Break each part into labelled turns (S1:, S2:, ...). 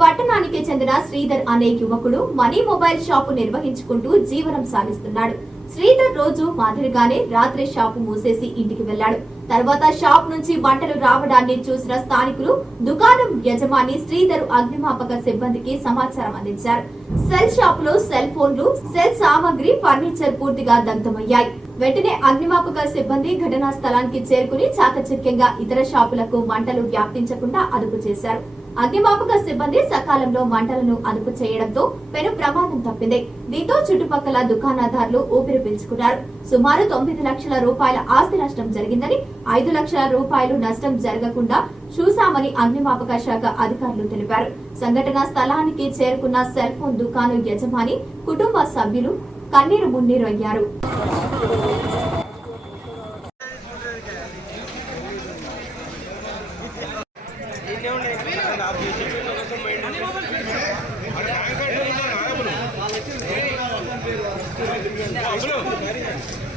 S1: పట్టణానికి చెందిన శ్రీధర్ అనే యువకుడు మనీ మొబైల్ షాపు నిర్వహించుకుంటూ జీవనం సాగిస్తున్నాడు. శ్రీధర్ రోజు మాదిరిగానే రాత్రి షాపు మూసేసి ఇంటికి వెళ్ళాడు తర్వాత షాప్ నుంచి వంటలు రావడాన్ని చూసిన స్థానికులు దుకాణం యజమాని శ్రీధర్ అగ్నిమాపక సిబ్బందికి సమాచారం అందించారు. సెల్ షాప్లో సెల్ ఫోన్లు సెల్ సామాగ్రి ఫర్నిచర్ పూర్తిగా దగ్ధమయ్యాయి. వెంటనే అగ్నిమాపక సిబ్బంది ఘటనా స్థలానికి చేరుకుని చాకచక్యంగా ఇతర షాపులకు మంటలు వ్యాప్తించకుండా అదుపు చేశారు. అగ్నిమాపక సిబ్బంది సకాలంలో మంటలను అదుపు చేయడంతో పెను ప్రమాదం తప్పింది. దీంతో చుట్టుపక్కల దుకాణదారులు ఊపిరి పీల్చుకున్నారు. సుమారు తొమ్మిది లక్షల రూపాయల ఆస్తి నష్టం జరిగిందని ఐదు లక్షల రూపాయలు నష్టం జరగకుండా చూశామని అగ్నిమాపక శాఖ అధికారులు తెలిపారు. సంఘటన స్థలానికి చేరుకున్న సెల్ ఫోన్ దుకాణం యజమాని కుటుంబ సభ్యులు కన్నీరు మున్నీరు అయ్యారు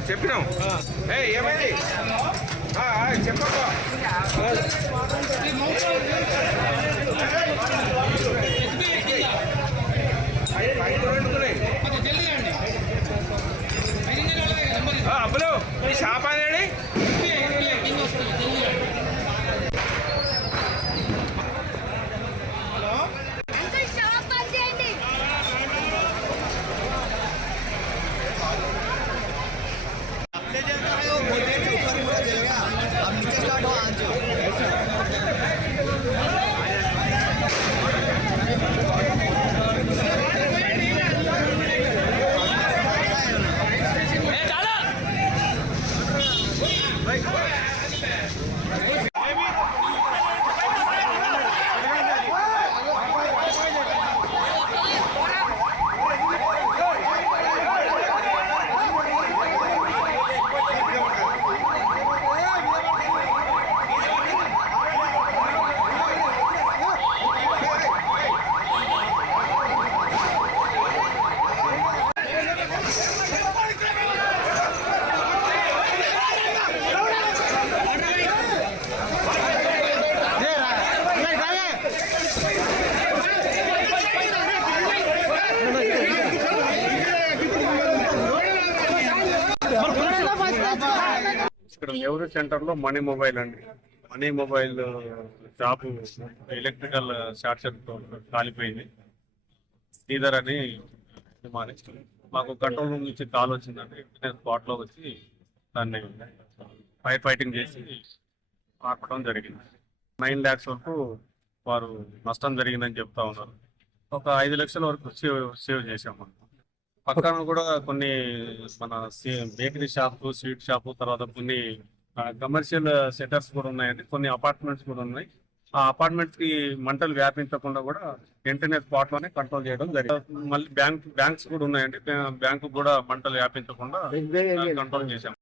S2: చెప్పినాం. ఏ ఏమైంది? చెప్పమ్మా. అబ్బులు ఈ షాప్
S3: ఇక్కడ ఎవరు సెంటర్లో మనీ మొబైల్ అండి. Money mobile shop electrical short circuit కాలిపోయింది. శ్రీధర్ అని యజమాని. మాకు కంట్రోల్ రూమ్ నుంచి కాల్ వచ్చిందండి. వెంటనే స్పాట్లో వచ్చి దాన్ని ఫైర్ ఫైటింగ్ చేసి ఆపడం జరిగింది. నైన్ ల్యాక్స్ వరకు వారు నష్టం జరిగిందని చెప్తా ఉన్నారు. ఒక ఐదు లక్షల వరకు సేవ్ సేవ్ చేశాము పక్కన కూడా కొన్ని మన బేకరీ షాప్ స్వీట్ షాప్ తర్వాత కొన్ని కమర్షియల్ సెటర్స్ కూడా ఉన్నాయండి. కొన్ని అపార్ట్మెంట్స్ కూడా ఉన్నాయి. ఆ అపార్ట్మెంట్స్కి మంటలు వ్యాపించకుండా కూడా వెంటనే స్పాట్లోనే కంట్రోల్ చేయడం జరిగింది. మళ్ళీ బ్యాంక్ బ్యాంక్స్ కూడా ఉన్నాయండి. బ్యాంకు కూడా మంటలు వ్యాపించకుండా కంట్రోల్ చేశాం.